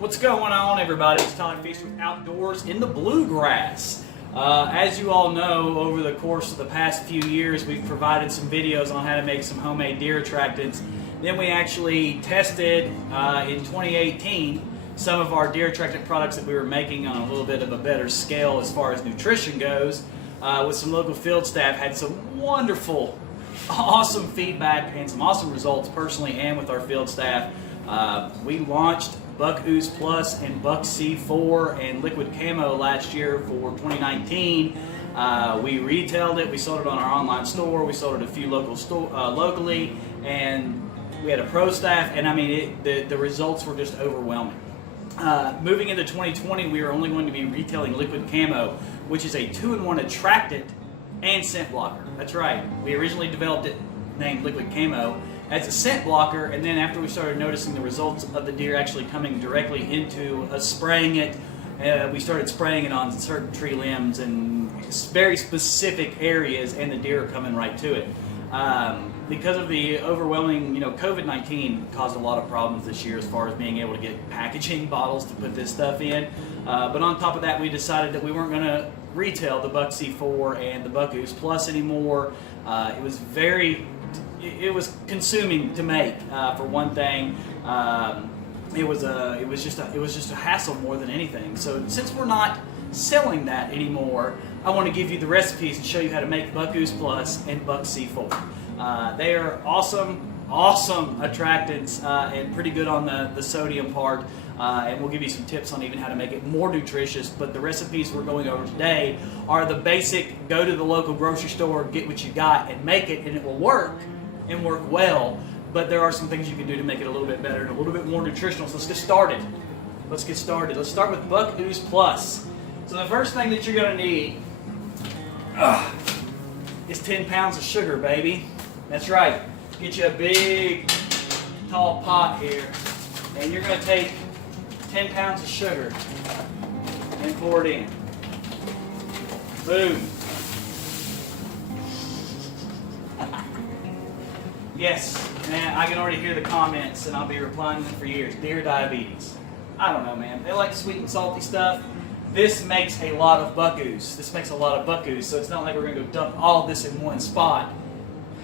What's going on, everybody? It's Todd Feast with Outdoors in the Bluegrass. As you all know, over the course of the past few years, we've provided some videos on how to make some homemade deer attractants. Then we actually tested in 2018 some of our deer attractant products that we were making on a little bit of a better scale as far as nutrition goes. With some local field staff, had some wonderful, awesome feedback and some awesome results personally and with our field staff. We launched Buck Ooze Plus and Buck C4 and Liquid Camo last year for 2019. We retailed it, we sold it on our online store, we sold it at a few locally, and we had a pro staff, and I mean, the results were just overwhelming. Moving into 2020, we are only going to be retailing Liquid Camo, which is a 2-in-1 attractant and scent blocker. That's right, we originally developed it named Liquid Camo as a scent blocker, and then after we started noticing the results of the deer actually coming directly into spraying it, we started spraying it on certain tree limbs and very specific areas, and the deer are coming right to it. Because of the overwhelming, COVID-19 caused a lot of problems this year as far as being able to get packaging bottles to put this stuff in. But on top of that, we decided that we weren't going to retail the Buck C4 and the Buck Ooze Plus anymore. It was consuming to make. For one thing, it was just a hassle more than anything. So since we're not selling that anymore, I want to give you the recipes and show you how to make Buck Ooze Plus and Buck C4. They are awesome attractants and pretty good on the sodium part. And we'll give you some tips on even how to make it more nutritious. But the recipes we're going over today are the basic, go to the local grocery store, get what you got, and make it, and it will work and work well. But there are some things you can do to make it a little bit better and a little bit more nutritional. So let's get started. Let's start with Buck Ooze Plus. So the first thing that you're going to need is 10 pounds of sugar, baby. That's right. Get you a big, tall pot here, and you're going to take 10 pounds of sugar and pour it in. Boom. Yes, man, I can already hear the comments, and I'll be replying to them for years. Deer diabetes. I don't know, man. They like sweet and salty stuff. This makes a lot of Buck Ooze. So it's not like we're going to go dump all this in one spot.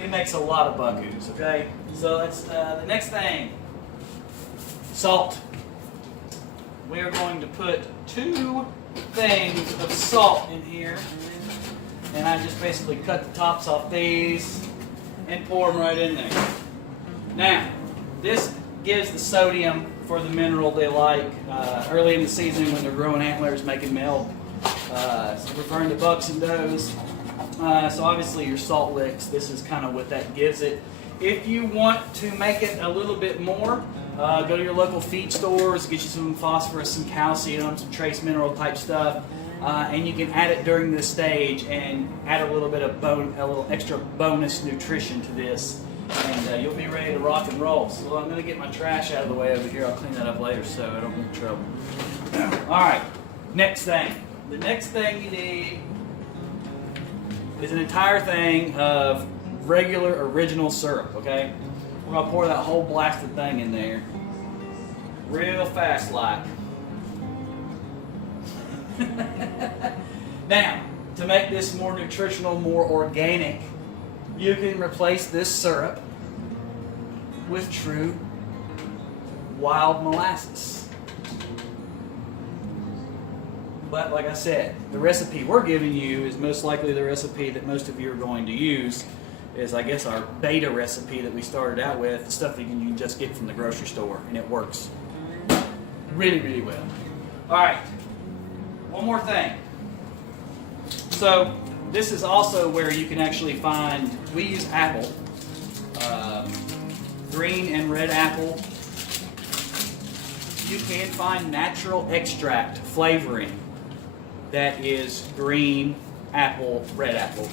It makes a lot of Buck Ooze, okay? So that's the next thing. Salt. We are going to put 2 things of salt in here. And I just basically cut the tops off these and pour them right in there. Now, this gives the sodium for the mineral they like early in the season when they're growing antlers, making milk, referring to bucks and does. So obviously your salt licks, this is kind of what that gives it. If you want to make it a little bit more, go to your local feed stores, get you some phosphorus, some calcium, some trace mineral type stuff. And you can add it during this stage and add a little bit of a little extra bonus nutrition to this, and you'll be ready to rock and roll. So I'm going to get my trash out of the way over here. I'll clean that up later so I don't get in trouble. All right, next thing. The next thing you need is an entire thing of regular original syrup, okay? We're going to pour that whole blasted thing in there real fast like. Now, to make this more nutritional, more organic, you can replace this syrup with true wild molasses. But like I said, the recipe we're giving you is most likely the recipe that most of you are going to use. Is, I guess, our beta recipe that we started out with, the stuff that you can just get from the grocery store, and it works really, really well. All right. One more thing. So this is also where you can actually find, we use apple, green and red apple. You can find natural extract flavoring that is green apple, red apple.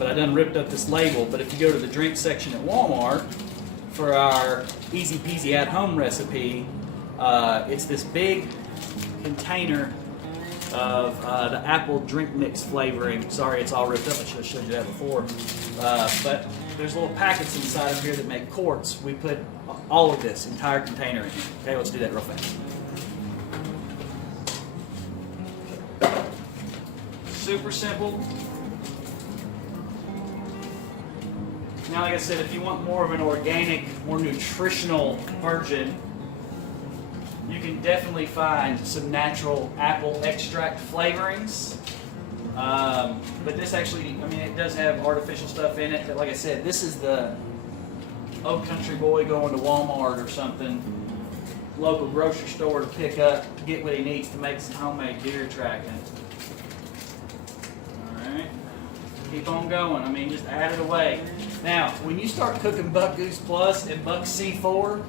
But I done ripped up this label, but if you go to the drink section at Walmart for our easy peasy at home recipe, it's this big container of the apple drink mix flavoring. Sorry, it's all ripped up. I should have showed you that before. But there's little packets inside of here that make quarts. We put all of this entire container in here. Okay, let's do that real fast. Super simple. Now, like I said, if you want more of an organic, more nutritional version, you can definitely find some natural apple extract flavorings. But this actually, I mean, it does have artificial stuff in it. But like I said, this is the old country boy going to Walmart or something, local grocery store to pick up, to get what he needs to make some homemade deer tracking. Alright, keep on going. I mean, just add it away. Now, when you start cooking Buck Goose Plus and Buck C4,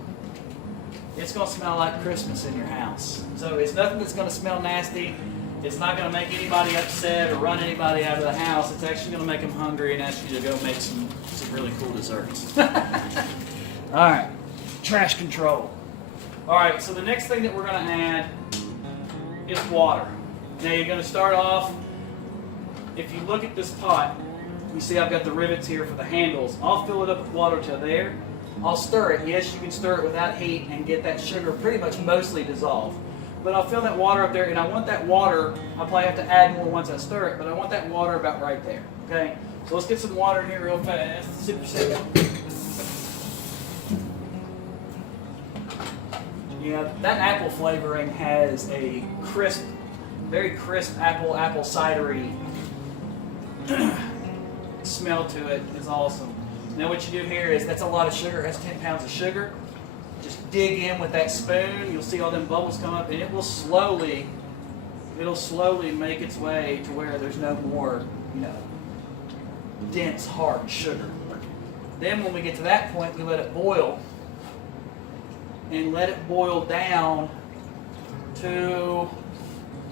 it's going to smell like Christmas in your house. So it's nothing that's going to smell nasty. It's not going to make anybody upset or run anybody out of the house. It's actually going to make them hungry and ask you to go make some really cool desserts. All right, trash control. All right, so the next thing that we're going to add is water. Now you're going to start off, if you look at this pot, you see I've got the rivets here for the handles. I'll fill it up with water to there. I'll stir it. Yes, you can stir it without heat and get that sugar pretty much mostly dissolved. But I'll fill that water up there, and I want that water, I'll probably have to add more once I stir it, but I want that water about right there, okay? So let's get some water in here real fast. Super simple. Yeah, that apple flavoring has a crisp, very crisp apple cidery smell to it. It's awesome. Now what you do here is, that's a lot of sugar. That's 10 pounds of sugar. Just dig in with that spoon. You'll see all them bubbles come up, and it'll slowly make its way to where there's no more, dense, hard sugar. Then when we get to that point, we let it boil, and let it boil down to,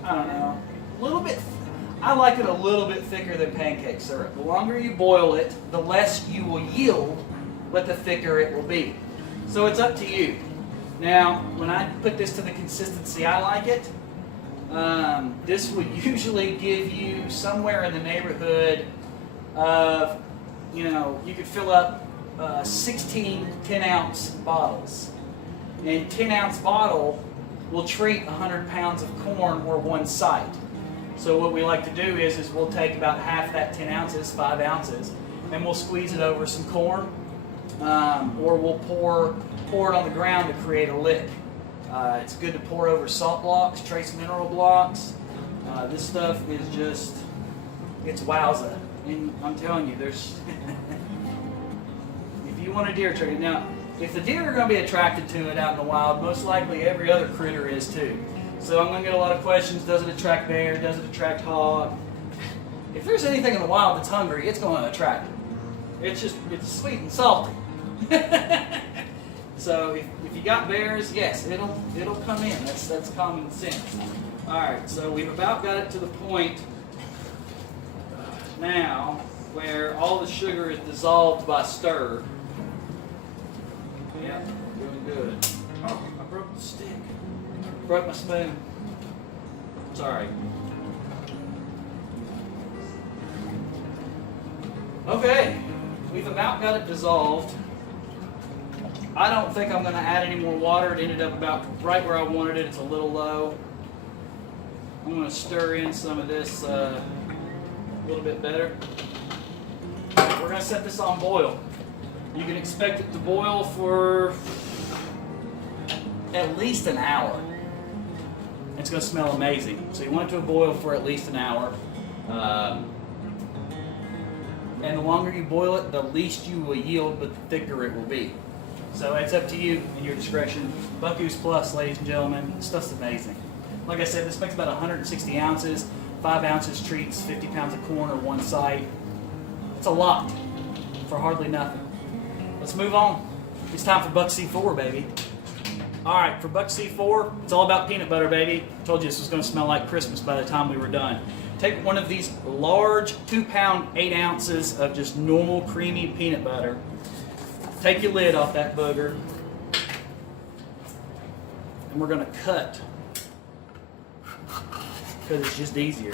I don't know, a little bit. I like it a little bit thicker than pancake syrup. The longer you boil it, the less you will yield, but the thicker it will be. So it's up to you. Now, when I put this to the consistency I like it, this would usually give you somewhere in the neighborhood of, you could fill up 16 10-ounce bottles. And 10-ounce bottle will treat 100 pounds of corn or one site. So what we like to do is we'll take about half that 10 ounces, 5 ounces, and we'll squeeze it over some corn. Or we'll pour it on the ground to create a lick. It's good to pour over salt blocks, trace mineral blocks. This stuff is just, it's wowza. And I'm telling you, there's, if you want a deer tree, now, if the deer are going to be attracted to it out in the wild, most likely every other critter is too. So I'm going to get a lot of questions, does it attract bear, does it attract hog? If there's anything in the wild that's hungry, it's going to attract it. It's sweet and salty. So if you got bears, yes, it'll come in. That's common sense. All right, so we've about got it to the point now where all the sugar is dissolved by stir. Yeah, doing good. Oh, I broke the stick. Broke my spoon. Sorry. Okay, we've about got it dissolved. I don't think I'm going to add any more water. It ended up about right where I wanted it. It's a little low. I'm going to stir in some of this a little bit better. We're going to set this on boil. You can expect it to boil for at least an hour. It's going to smell amazing. So you want it to boil for at least an hour. And the longer you boil it, the least you will yield, but the thicker it will be. So it's up to you and your discretion. Buck Goose Plus, ladies and gentlemen, this stuff's amazing. Like I said, this makes about 160 ounces. 5 ounces treats 50 pounds of corn or one site. It's a lot for hardly nothing. Let's move on. It's time for Buck C4, baby. All right, for Buck C4, it's all about peanut butter, baby. I told you this was going to smell like Christmas by the time we were done. Take one of these large 2-pound, 8 ounces of just normal creamy peanut butter. Take your lid off that booger. And we're going to cut. Because it's just easier.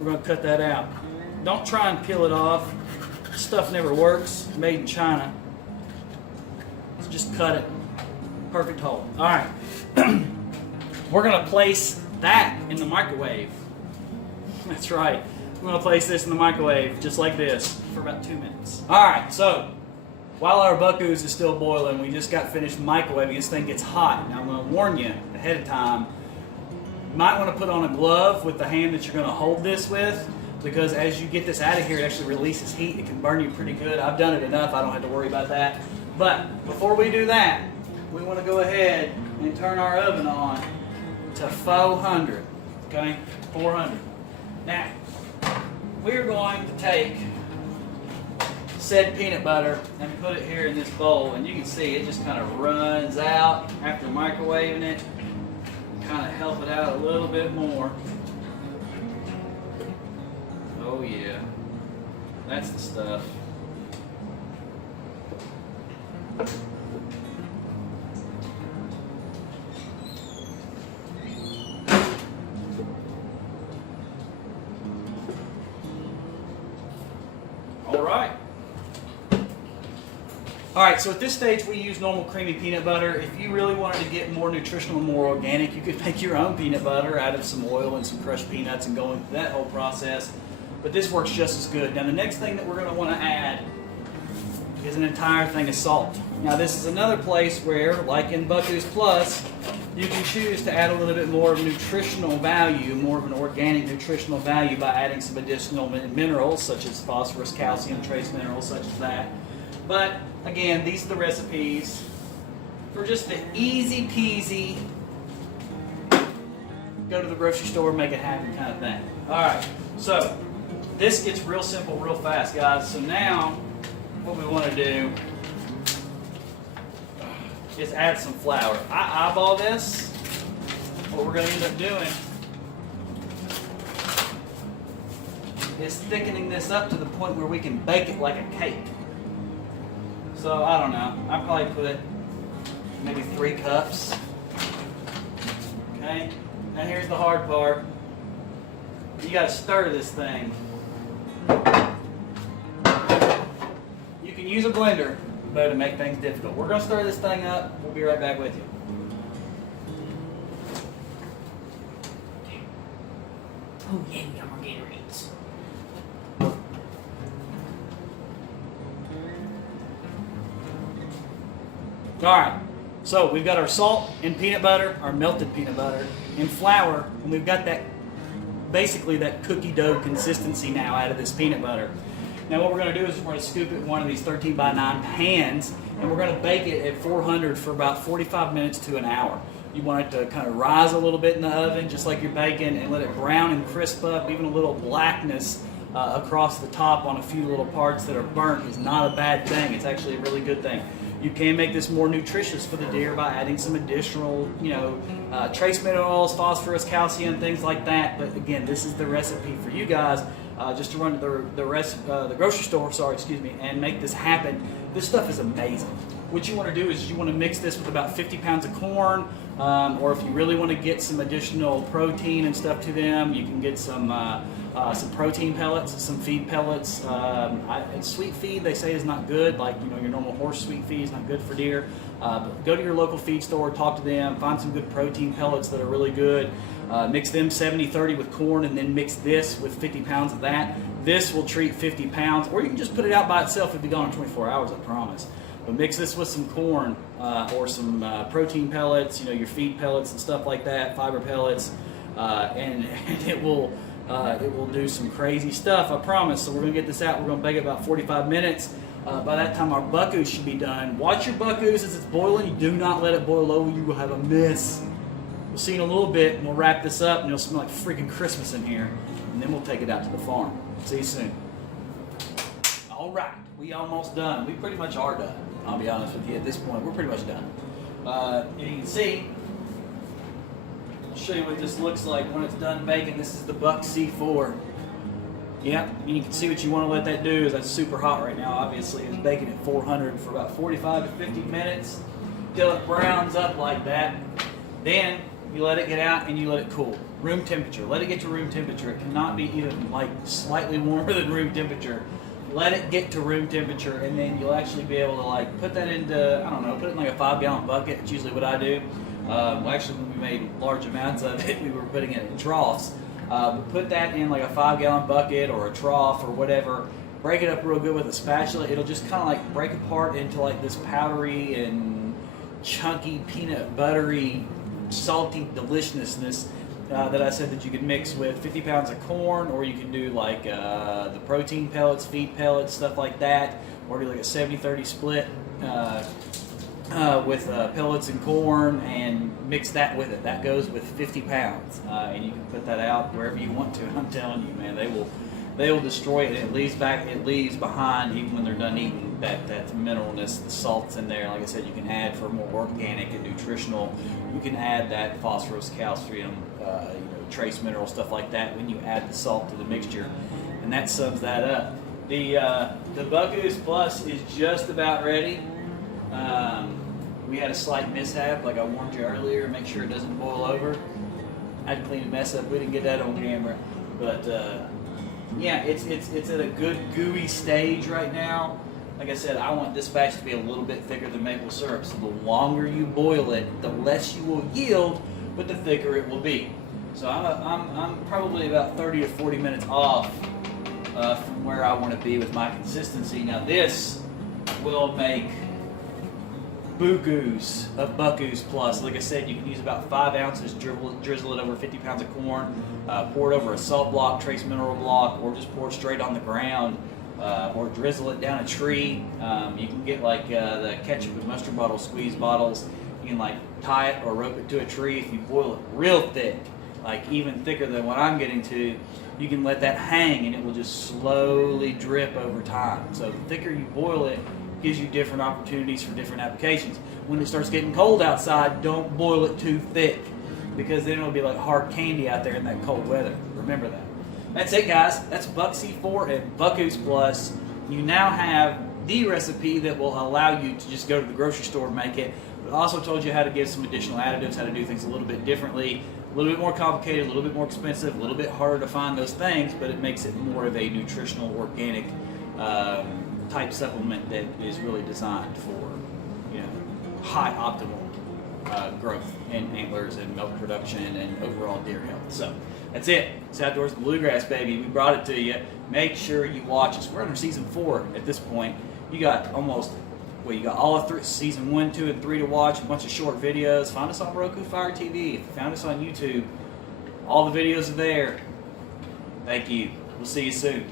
We're going to cut that out. Don't try and peel it off. This stuff never works. Made in China. So just cut it. Perfect hole. All right. We're going to place that in the microwave. That's right. I'm going to place this in the microwave just like this for about 2 minutes. Alright, so while our buckoos is still boiling, we just got finished microwaving. This thing gets hot. Now I'm going to warn you ahead of time. You might want to put on a glove with the hand that you're going to hold this with, because as you get this out of here, it actually releases heat. It can burn you pretty good. I've done it enough. I don't have to worry about that. But before we do that, we want to go ahead and turn our oven on to 400. Okay? 400. Now, we're going to take said peanut butter and put it here in this bowl, and you can see it just kind of runs out after microwaving it. Kind of help it out a little bit more. Oh yeah, that's the stuff. All right, so at this stage we use normal creamy peanut butter. If you really wanted to get more nutritional and more organic, you could make your own peanut butter out of some oil and some crushed peanuts and go into that whole process. But this works just as good. Now the next thing that we're going to want to add is an entire thing of salt. Now this is another place where, like in Buckoos Plus, you can choose to add a little bit more of nutritional value, more of an organic nutritional value by adding some additional minerals such as phosphorus, calcium, trace minerals such as that. But again, these are the recipes for just the easy peasy, go to the grocery store, make it happen kind of thing. Alright, so this gets real simple real fast, guys. So now what we want to do is add some flour. I eyeball this. What we're going to end up doing is thickening this up to the point where we can bake it like a cake. So, I don't know, I probably put maybe 3 cups. Okay, now here's the hard part. You gotta stir this thing. You can use a blender, but to make things difficult. We're gonna stir this thing up. We'll be right back with you. Oh yeah, we got more Gatorades. Alright, so we've got our salt and peanut butter, our melted peanut butter, and flour, and we've got that, basically that cookie dough consistency now out of this peanut butter. Now what we're going to do is we're going to scoop it in one of these 13 by 9 pans, and we're going to bake it at 400 for about 45 minutes to an hour. You want it to kind of rise a little bit in the oven, just like your bacon, and let it brown and crisp up. Even a little blackness across the top on a few little parts that are burnt is not a bad thing. It's actually a really good thing. You can make this more nutritious for the deer by adding some additional, trace minerals, phosphorus, calcium, things like that. But again, this is the recipe for you guys, just to run to the grocery store, and make this happen. This stuff is amazing. What you want to do is you want to mix this with about 50 pounds of corn, or if you really want to get some additional protein and stuff to them, you can get some protein pellets, some feed pellets. Sweet feed, they say, is not good. Like, your normal horse sweet feed is not good for deer. But go to your local feed store, talk to them, find some good protein pellets that are really good. Mix them 70-30 with corn, and then mix this with 50 pounds of that. This will treat 50 pounds, or you can just put it out by itself. It'll be gone in 24 hours, I promise. But mix this with some corn or some protein pellets, your feed pellets and stuff like that, fiber pellets, and it will do some crazy stuff, I promise. So we're going to get this out. We're going to bake it about 45 minutes. By that time, our buckoos should be done. Watch your buckoos as it's boiling. You do not let it boil over. You will have a mess. We'll see in a little bit, and we'll wrap this up, and it'll smell like freaking Christmas in here. And then we'll take it out to the farm. See you soon. All right, we almost done. We pretty much are done. I'll be honest with you. At this point, we're pretty much done. You can see. I'll show you what this looks like when it's done baking. This is the Buck C4. Yep, you can see what you want to let that do is that's super hot right now, obviously. It's baking at 400 for about 45 to 50 minutes till it browns up like that. Then you let it get out and you let it cool. Room temperature. Let it get to room temperature. It cannot be even like slightly warmer than room temperature. Let it get to room temperature, and then you'll actually be able to put that into, I don't know, put it in like a 5-gallon bucket. It's usually what I do. Actually, when we made large amounts of it, we were putting it in troughs. Put that in like a 5-gallon bucket or a trough or whatever. Break it up real good with a spatula. It'll just kind of like break apart into like this powdery and chunky, peanut buttery, salty deliciousness that I said that you could mix with 50 pounds of corn, or you can do like the protein pellets, feed pellets, stuff like that, or do like a 70-30 split with pellets and corn and mix that with it. That goes with 50 pounds, and you can put that out wherever you want to. And I'm telling you, man, they will destroy it. And it leaves behind, even when they're done eating, that mineralness, the salts in there. Like I said, you can add for more organic and nutritional. You can add that phosphorus, calcium, trace mineral, stuff like that when you add the salt to the mixture, and that sums that up. The Buckoos Plus is just about ready. We had a slight mishap, like I warned you earlier. Make sure it doesn't boil over. I had to clean the mess up. We didn't get that on camera, but yeah, it's at a good gooey stage right now. Like I said, I want this batch to be a little bit thicker than maple syrup. So the longer you boil it, the less you will yield, but the thicker it will be. So I'm probably about 30 to 40 minutes off from where I want to be with my consistency. Now this will make bukus of Buckoos Plus. Like I said, you can use about 5 ounces, drizzle it over 50 pounds of corn, pour it over a salt block, trace mineral block, or just pour it straight on the ground, or drizzle it down a tree. You can get like the ketchup and mustard bottle squeeze bottles. You can like tie it or rope it to a tree. If you boil it real thick, like even thicker than what I'm getting to, you can let that hang and it will just slowly drip over time. So the thicker you boil it, gives you different opportunities for different applications. When it starts getting cold outside, don't boil it too thick, because then it'll be like hard candy out there in that cold weather. Remember that. That's it, guys. That's Buck C4 and Buckoos Plus. You now have the recipe that will allow you to just go to the grocery store and make it. But I also told you how to give some additional additives, how to do things a little bit differently, a little bit more complicated, a little bit more expensive, a little bit harder to find those things, but it makes it more of a nutritional, organic type supplement that is really designed for, high optimal growth in antlers and milk production and overall deer health. So that's it. It's Outdoors with Bluegrass, baby. We brought it to you. Make sure you watch us. We're under season 4 at this point. You got you got all of season 1, 2, and 3 to watch. A bunch of short videos. Find us on Roku, Fire TV. If you found us on YouTube, all the videos are there. Thank you. We'll see you soon.